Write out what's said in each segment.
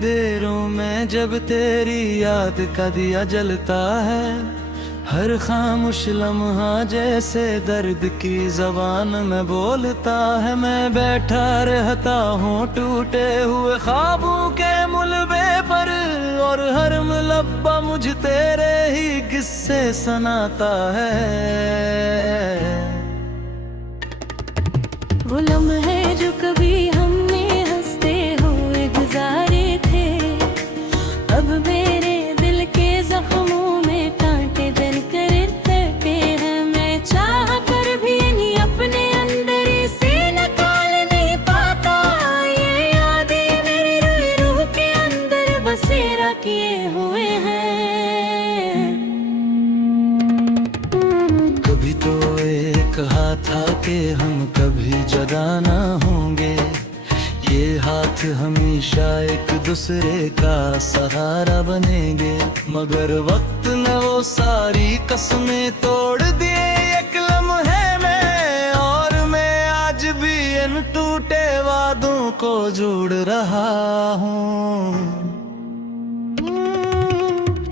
अंधेरों में जब तेरी याद का दिया जलता है, हर खामोश लम्हा जैसे दर्द की जबान में बोलता है। मैं बैठा रहता हूँ टूटे हुए ख्वाबों के मुलबे पर, और हर मुलब्बा मुझ तेरे ही किस्से सुनाता है। वो लम्हे जो कभी हमने हंसते हुए गुजारे थे, अब मेरे दिल के जख्मों में कांटे बनकर तड़पे हैं। मैं चाह कर भी इन्हीं अपने अंदर से निकाल नहीं पाता। ये यादें मेरी रूह के अंदर बसेरा किए हुए हैं। कभी तो ये कहा था कि हम कभी जुदा ना होंगे, ये हाथ हमेशा एक दूसरे का सहारा बनेंगे। मगर वक्त ने वो सारी कसमें तोड़ दी एक लम्हे में, और मैं आज भी इन टूटे वादों को जोड़ रहा हूँ।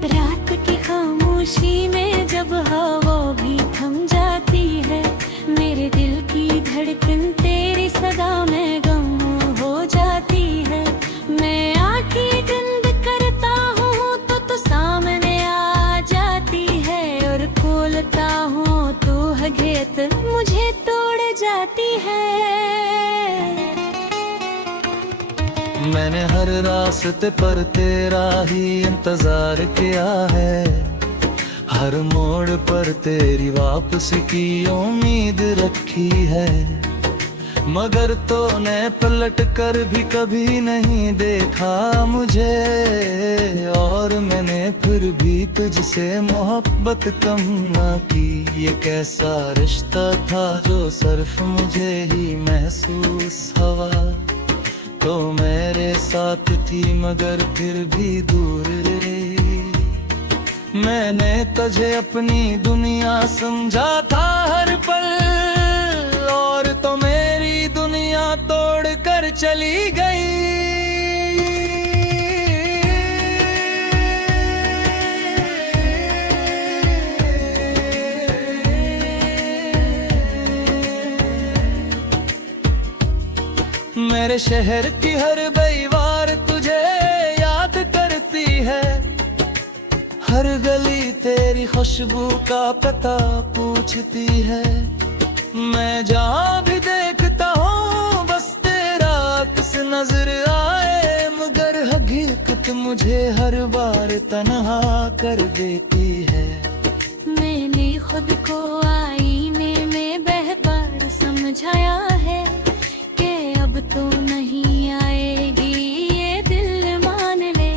रात की खामोशी में जब हवा भी थम जाती है, मेरे दिल की धड़कन तेरी सदा में गम हो जाती है। मैं आंखें बंद करता हूँ तो सामने आ जाती है, और खोलता हूँ तो हकीकत मुझे तोड़ जाती है। मैंने हर रास्ते पर तेरा ही इंतजार किया है, हर मोड़ पर तेरी वापसी की उम्मीद रखी है। मगर तूने पलट कर भी कभी नहीं देखा मुझे, और मैंने फिर भी तुझसे मोहब्बत कम ना की। ये कैसा रिश्ता था जो सिर्फ मुझे ही महसूस हुआ। तो मेरे साथ थी मगर फिर भी दूर रही। मैंने तुझे अपनी दुनिया समझा था हर पल, और तो मेरी दुनिया तोड़ कर चली गई। मेरे शहर की हर बेवार तुझे याद करती है, हर गली तेरी खुशबू का पता पूछती है। मैं जहाँ भी देखता हूँ बस तेरा अक्स नजर आए, मगर हकीकत मुझे हर बार तन्हा कर देती है। मैंने खुद को आईने में बेहतर समझाया है कि अब तो नहीं आएगी ये दिल मान ले।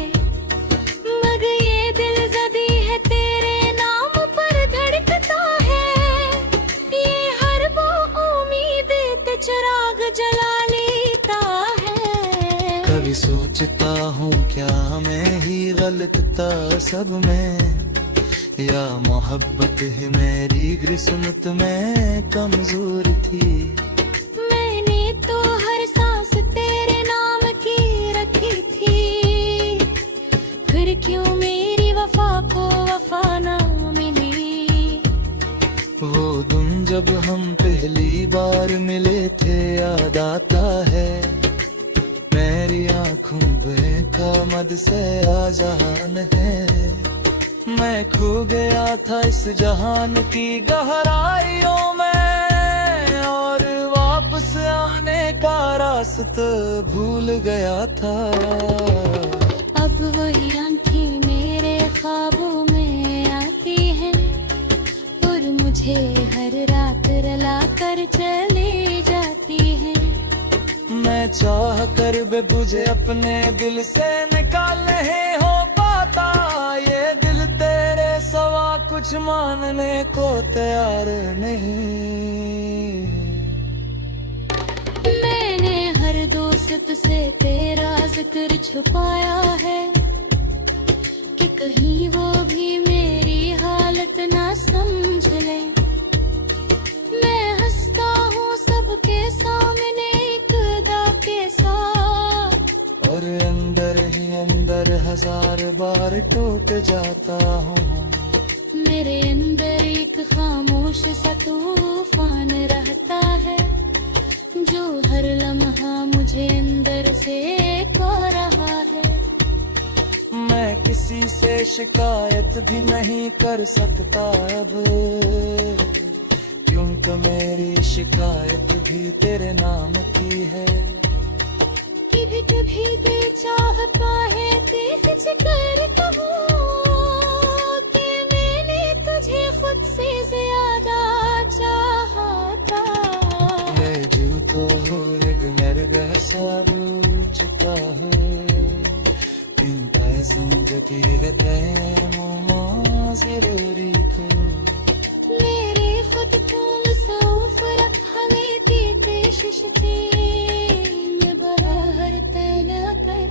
मगर ये दिल जदी है तेरे नाम पर धड़कता है, ये हर वो उम्मीद ते चिराग जला लेता है। कभी सोचता हूँ क्या मैं ही गलत था सब में, या मोहब्बत ही मेरी किस्मत में कमजोर थी। मैंने तो हर सांस तेरे नाम की रखी थी, फिर क्यों मेरी वफा को वफा ना मिली। वो दिन जब हम पहली बार मिले थे याद आता है, मेरी आँखों में का मद से आजान है। मैं खो गया था इस जहान की गहराइयों में, और वापस आने का रास्ता भूल गया था। अब वही आंखें मेरे ख्वाबों में आती हैं, और मुझे हर रात रुला कर चली जाती हैं। मैं चाह कर बेबुझे अपने दिल से निकाल नहीं हो पाता, ये दिल तेरे सवा कुछ मानने को तैयार नहीं। मैंने हर दोस्त से तेरा जिक्र छुपाया है, कि कहीं वो भी मेरी हालत ना समझ ले। मैं हंसता हूँ सबके सामने एक अदा के साथ, और अंदर ही टूट जाता हूँ। मेरे अंदर एक खामोश सा तूफान रहता है, जो हर लम्हा मुझे अंदर से खो रहा है। मैं किसी से शिकायत भी नहीं कर सकता अब, क्योंकि मेरी शिकायत भी तेरे नाम की है। कभी कभी दिल चाहता है तेज कर कहूँ कि मैंने तुझे खुद से ज्यादा चाहा था। मैं जूतो एक मरगह सा चुका है, इंता समझती है तैमो जरूरी को। मेरे खुद को सौफ रखा लेती कोशिश थी, मैं बाहर तैना कर।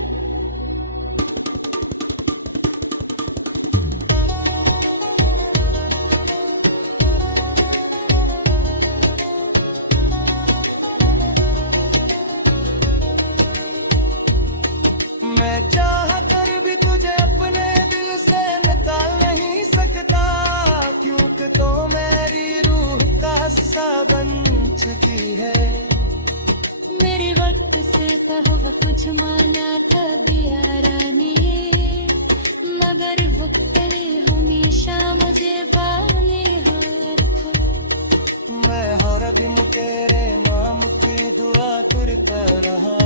मैं चाह कर भी तुझे अपने दिल से निकाल नहीं सकता, क्योंकि तो मेरी रूह का हिस्सा बन चुकी है। मेरे वक्त से हुआ कुछ माना कभी यारानी, मगर वो कले हमेशा मुझे वाले हार को। मैं हर दिन तेरे नाम की दुआ करता रहा,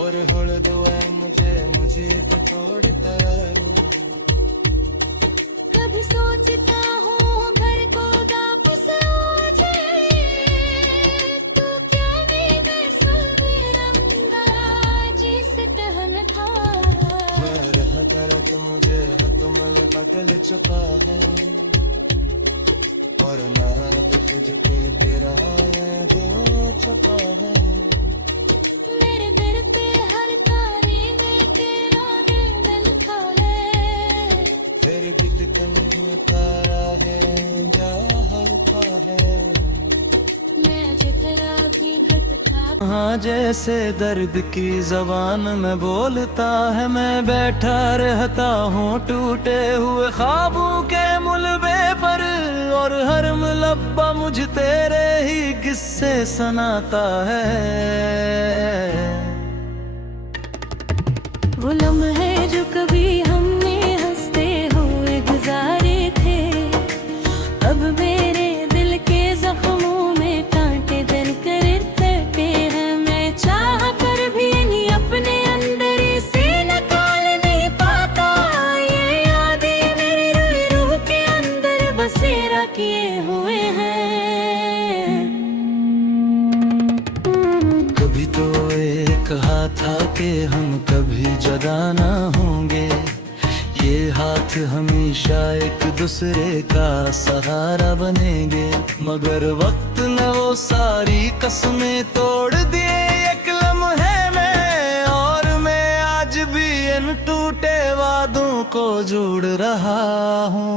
और हर दुआ मुझे तो तोड़ता रहा। कभी सोचता हूँ घर को वापस आ जाए, तो क्या मैं जिस टहन था। रहा दर्द मुझे तुम बदल चुका है, और ना तुझ पे तेरा दो चुका है। मेरे दिल पे हर तारे में तेरा नाम लिखा है। तेरे दिल कहीं तारा है या हल्का है। मैं जितना भी भटका, हाँ जैसे दर्द की जबान में बोलता है, मैं बैठा रहता हूँ टूटे हुए ख्वाबों के मुलबे पर, और हर मुलब्बा मुझे तेरे ही किस्से सुनाता है। वो लम्हे जो कभी हमने हंसते हुए गुजारे थे, अब मेरे दिल के जख्मों में कांटे दर करते हैं। मैं चाह कर भी नहीं अपने अंदर से निकाल नहीं पाता, ये यादें मेरी रूह के अंदर बसेरा किए हुए हैं। कभी तो ये कहा था कि हम कभी जुदा ना होंगे, ये हाथ हमेशा एक दूसरे का सहारा बनेंगे। मगर वक्त ने वो सारी कसमें तोड़ दिए एक लम्हे में, और मैं आज भी इन टूटे वादों को जोड़ रहा हूँ।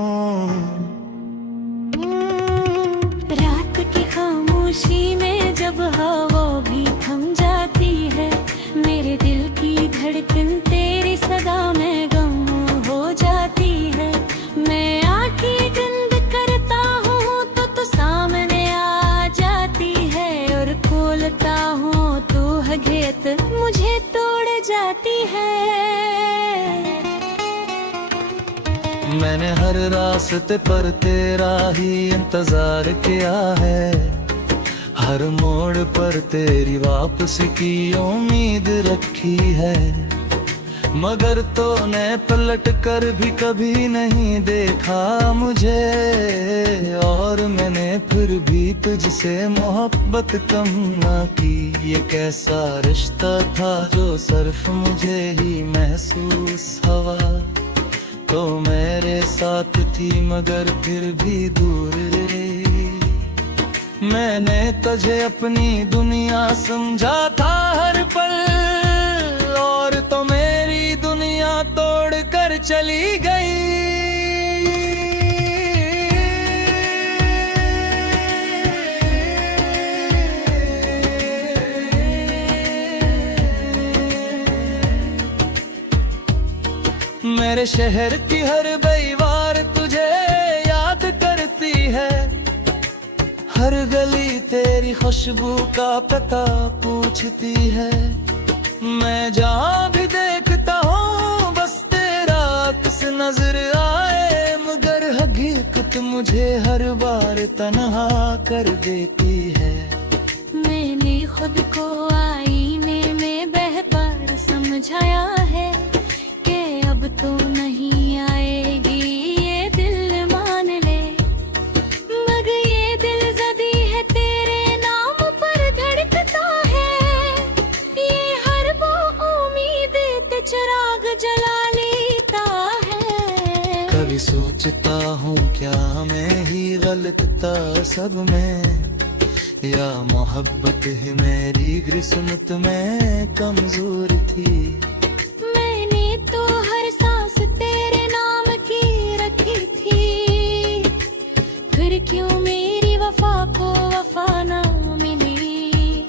रात की खामोशी में जब हवा भी थम जाती है, मेरे दिल की धड़कन तेरी सदा में गम हो जाती है। मैं आंखें बंद करता हूँ तो सामने आ जाती है, और खोलता हूँ तो घेत मुझे तोड़ जाती है। मैंने हर रास्ते पर तेरा ही इंतजार किया है, हर मोड़ पर तेरी वापसी की उम्मीद रखी है। मगर तूने पलट कर भी कभी नहीं देखा मुझे, और मैंने फिर भी तुझसे मोहब्बत कम ना की। ये कैसा रिश्ता था जो सिर्फ मुझे ही महसूस हुआ, तो मेरे साथ थी मगर फिर भी दूर रही। मैंने तुझे अपनी दुनिया समझा था हर पल, और तो मेरी दुनिया तोड़ कर चली गई। मेरे मेरे शहर की हर बेवार तुझे याद करती है, हर गली तेरी खुशबू का पता पूछती है। मैं जहाँ भी देखता हूँ बस तेरा अक्स नजर आए, मगर हकीकत मुझे हर बार तन्हा कर देती है। मैंने खुद को आईने में बेहतर समझाया है कि अब तो नहीं आएगी ये दिल मान ले, मगर ये दिल जदी है तेरे नाम पर धड़कता है, ये हर वो उम्मीद ते चिराग जला लेता है। कभी सोचता हूँ क्या मैं ही गलत था सब में, या मोहब्बत ही मेरी किस्मत में कमजोर थी। मैंने तो हर सांस तेरे नाम की रखी थी, फिर क्यों मेरी वफा को वफा ना मिली।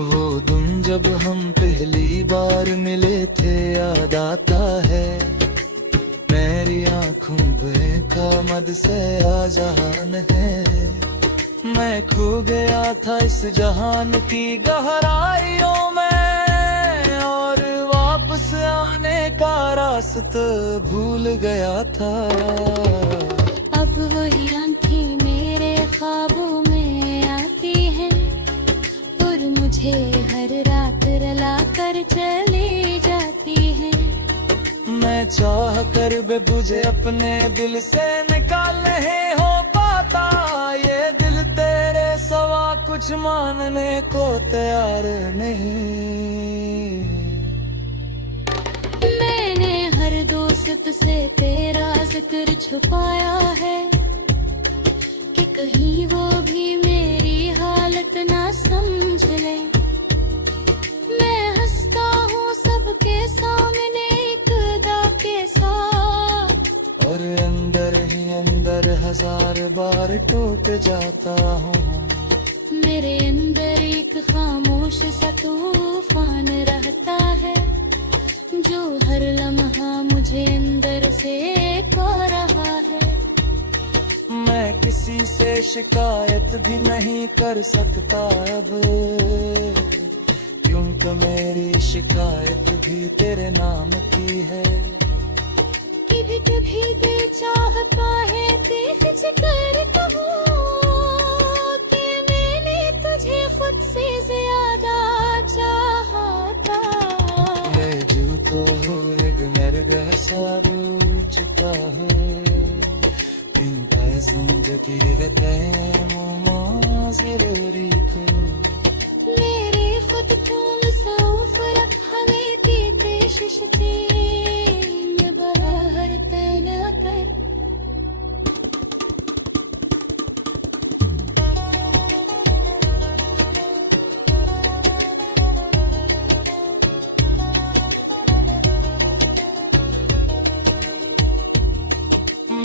वो दिन जब हम पहली बार मिले थे याद आता है, मेरी आँखों का मद से आजान है। मैं खो गया था इस जहान की गहराइयों में, और वापस आने का रास्ता भूल गया था। अब वही आंखें मेरे ख्वाबों में आती हैं, और मुझे हर रात रुला कर चली जाती हैं। मैं चाह कर बेबुझे अपने दिल से निकाल नहीं हो पाता, ये दिल तेरे सवा कुछ मानने को तैयार नहीं। मैंने हर दोस्त से तेरा जिक्र छुपाया है कि कहीं वो भी मेरी हालत ना समझ ले। मैं हंसता हूँ सबके सामने एक अदा के साथ, और अंदर ही अंदर हजार बार टूट जाता हूँ। मेरे अंदर एक खामोश सा तूफान रहता है, जो हर लम्हा मुझे अंदर से खो रहा है। मैं किसी से शिकायत भी नहीं कर सकता अब, क्योंकि मेरी शिकायत भी तेरे नाम की है। कभी कभी दिल चाहता है तेज कर कहूँ कि मैंने तुझे खुद से ज्यादा चाहा था। मैं जो तो एक नरगा सारू चुका है, इनका जिंदगी रहते मुमा जरूरी को। मेरे खुद को मसरूफ रखा लेती कोशिश थी, मैं बराबर तय न कर।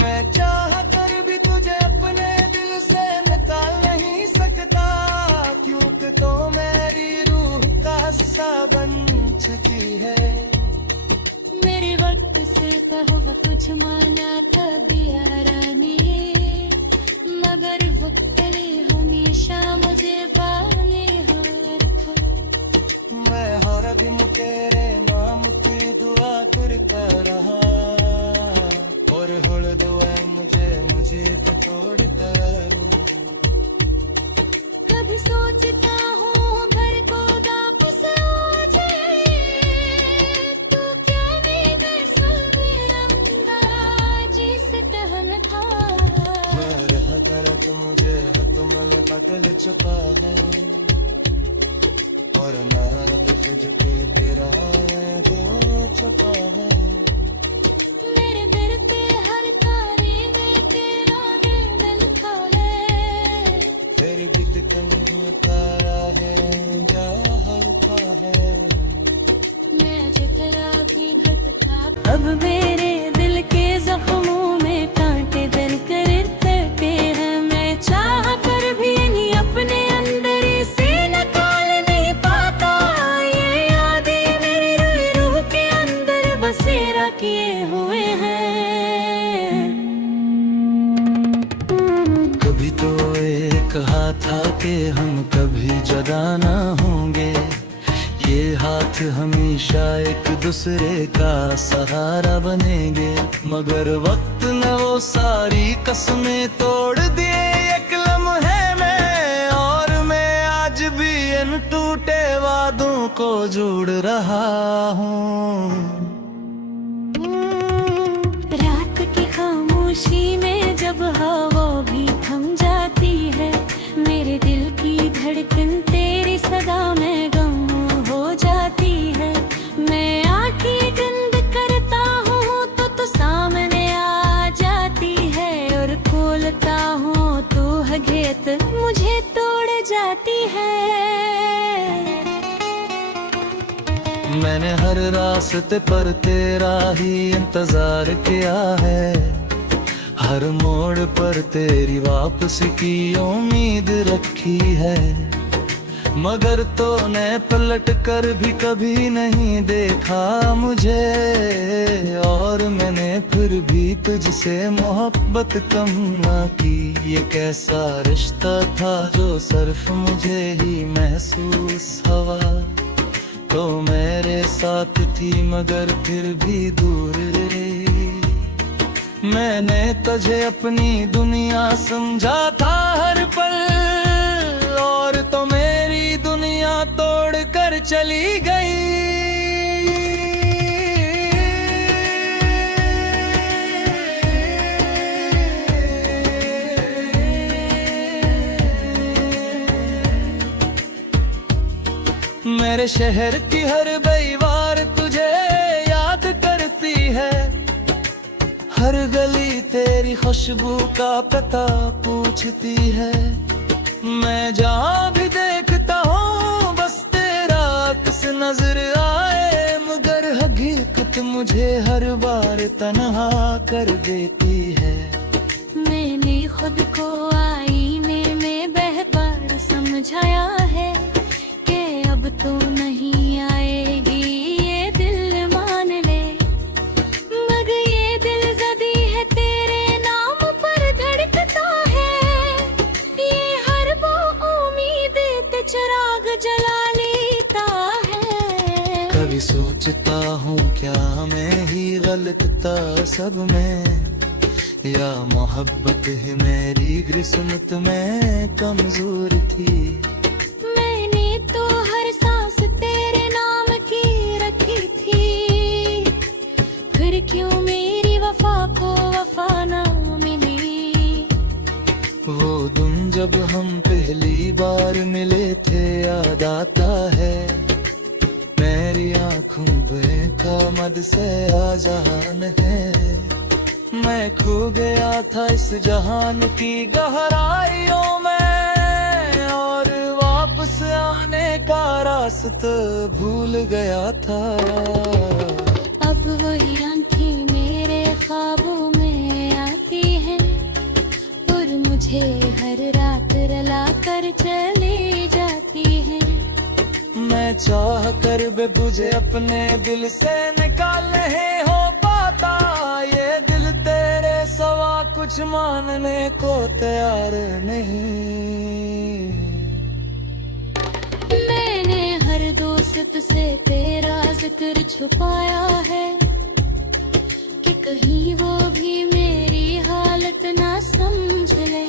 मैं चाह कर भी तुझे अपने दिल से निकाल नहीं सकता, क्योंकि तो मेरी रूह का हिस्सा बन चुकी है। मेरे वक्त से कहो कुछ माना था दिया रानी, मगर वक्त ने हमेशा मुझे वाले हो रखा। मैं हर दिन तेरे नाम की दुआ करता रहा, और हर दुआ मुझे तो तोड़ता रहा। कभी सोचता हूँ घर को वापस आ जाए, तो क्या नहीं मेरा जिस टहल था। मैं रहा गलत मुझे तुम का दिल छुपा है, और मैं तुझ पे तेरा दो छुपा है। मेरे दिल पे हर तारे में तेरा नाम लिखा है, तेरे दिल कहीं तारा है जहाँ का है। मैं जितना भी भटका अब मेरे दिल के जख्मों में कांटे दर करते हैं। मैं चाह कर भी नहीं अपने अंदर से निकाल नहीं पाता, ये यादें मेरी रूह के अंदर बसेरा किए हो। था कि हम कभी जुदा ना होंगे, ये हाथ हमेशा एक दूसरे का सहारा बनेंगे। मगर वक्त ने वो सारी कसमें तोड़ दिए एक लम्हे में, और मैं आज भी इन टूटे वादों को जोड़ रहा हूँ। रात की खामोशी में जब हवा भी थम जाती है, मेरे दिल की धड़कन तेरी सदा में गम हो जाती है। मैं आंखें बंद करता हूँ तो सामने आ जाती है, और खोलता हूँ तो हकीकत मुझे तोड़ जाती है। मैंने हर रास्ते पर तेरा ही इंतजार किया है, हर मोड़ पर तेरी वापसी की उम्मीद रखी है। मगर तूने पलट कर भी कभी नहीं देखा मुझे, और मैंने फिर भी तुझसे मोहब्बत कम ना की। ये कैसा रिश्ता था जो सिर्फ मुझे ही महसूस हुआ, तो मेरे साथ थी मगर फिर भी दूर रही। मैंने तुझे अपनी दुनिया समझा था हर पल, और तो मेरी दुनिया तोड़ कर चली गई। मेरे शहर की हर दीवार तुझे याद करती है, हर गली तेरी खुशबू का पता पूछती है। मैं जहाँ भी देखता हूँ बस तेरा अक्स नजर आए, मगर हकीकत मुझे हर बार तन्हा कर देती है। मैंने खुद को आईने में बेहतर समझाया है कि अब तो नहीं आएगी ये दिल मान ले, मगर ये दिल जदी है तेरे नाम पर धड़कता है। ये हर वो उम्मीद ते चिराग जला लेता है। कभी सोचता हूँ क्या मैं ही गलत था सब में, या मोहब्बत ही मेरी किस्मत में कमजोर थी। मैंने तो हर सांस तेरे नाम की रखी थी, फिर क्यों मेरी वफा को वफा ना मिली। वो दिन जब हम पहली बार मिले थे याद आता है, मेरी आँखों का मद से आजान है। मैं खो गया था इस जहान की गहराइयों में, और वापस आने का रास्ता भूल गया था। अब वही आंखें मेरे ख्वाबों में आती हैं, और मुझे हर रात रुला कर चली जाती हैं। मैं चाह कर भी तुझे अपने दिल से निकाल नहीं हो पाता, ये दिल तेरे सवा कुछ मानने को तैयार नहीं। मैंने हर दोस्त से तेरा जिक्र छुपाया है, कि कहीं वो भी मेरी हालत ना समझ ले।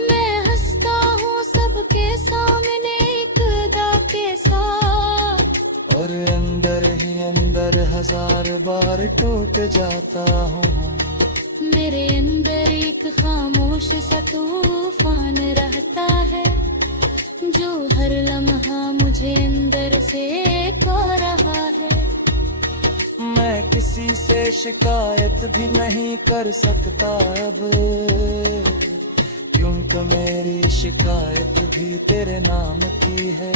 मैं हंसता हूँ सबके सामने एक अदा के साथ, और अंदर ही अंदर हजार बार टूट जाता हूँ। मेरे अंदर एक खामोश सा तूफान रहता है, जो हर लम्हा मुझे अंदर से खा रहा है। मैं किसी से शिकायत भी नहीं कर सकता अब, क्योंकि मेरी शिकायत भी तेरे नाम की है।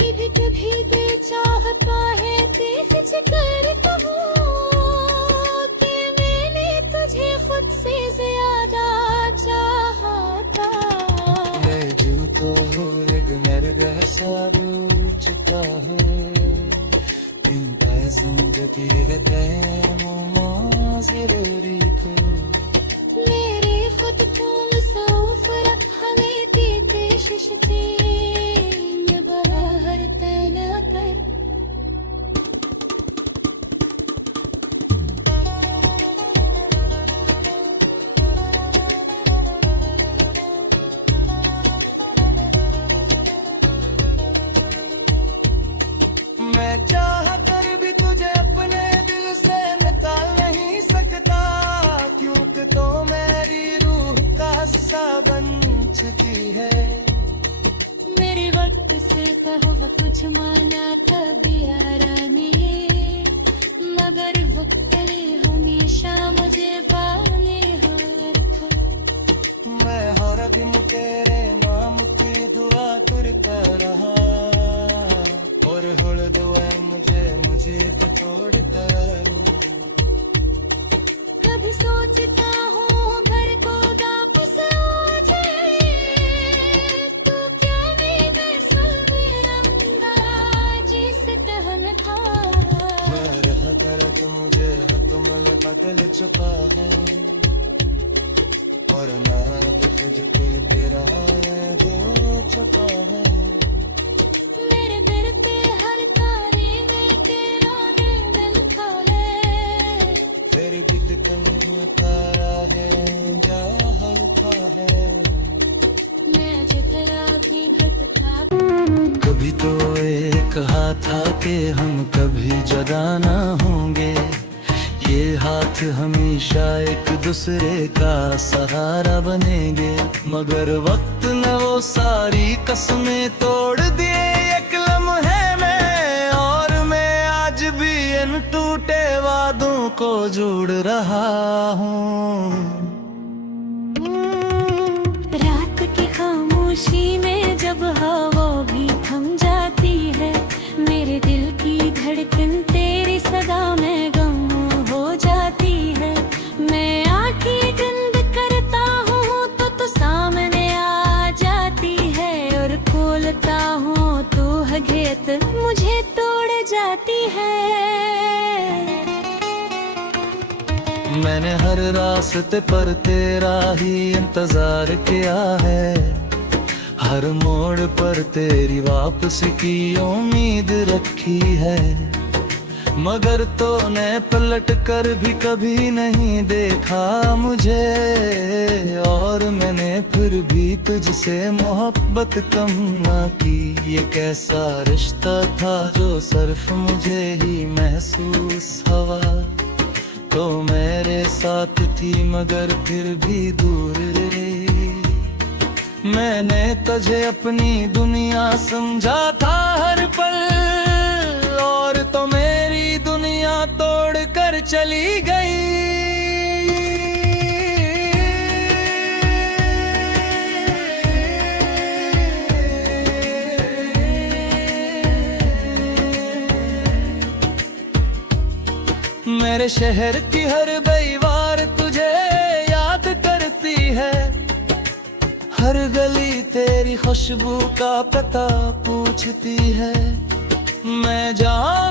कभी कभी दिल चाहता है तेज कर कहूँ कि मैंने तुझे खुद से ज्यादा चाहा था। मैं जो तो एक नरगह सा रूप चुका है, जिंदगी जरूरी को मेरे खुद को मुसाफिर कश्ती में बाहर तैनात कर। मैं चाह कर भी तुझे अपने दिल से निकाल नहीं सकता, क्योंकि तो मेरी रूह का हिस्सा बन चुकी है। मेरे वक्त से कहो कुछ माना कभी आरामी, मगर वक्त ने हमेशा मुझे पाले हार था। मैं हर दिन तेरे नाम की दुआ करता रहा, और हुड़ दुआ मुझे तो तोड़ कर। कभी सोचता हूँ घर को वापस आ जाए, तो क्या मैं मेरा जिस कहन था। मैं रहा दर्द मुझे तुम बदल चुका है, और ना तुझ कोई तेरा दे चुका है। मेरे दिल पे हर तारे में तेरा नाम लिखा है। तेरे दिल कहीं तारा है या हल्का है। मैं जितना भी भटका, कभी तो ये कहा था कि हम कभी जुदा ना होंगे, ये हाथ हमेशा एक दूसरे का सहारा बनेंगे। मगर वक्त ने वो सारी कसमें तोड़ दिए एक लम्हे में, और मैं आज भी इन टूटे वादों को जोड़ रहा हूँ। रात की खामोशी में जब हवा भी थम जाती है, मेरे दिल की धड़कन तेरी सदा में गम हो जाती है। मैं आंखें बंद करता हूँ तो सामने आ जाती है, और खोलता हूँ तो घेत मुझे तोड़ जाती है। मैंने हर रास्ते पर तेरा ही इंतजार किया है, हर मोड़ पर तेरी वापसी की उम्मीद रखी है। मगर तूने पलट कर भी कभी नहीं देखा मुझे, और मैंने फिर भी तुझसे मोहब्बत कम ना की। ये कैसा रिश्ता था जो सिर्फ मुझे ही महसूस हुआ, तो मेरे साथ थी मगर फिर भी दूर रही। मैंने तुझे अपनी दुनिया समझा था हर पल, और तो मेरी दुनिया तोड़ कर चली गई। मेरे शहर की हर दीवार तुझे याद करती है, हर गली तेरी खुशबू का पता पूछती है। मैं जहाँ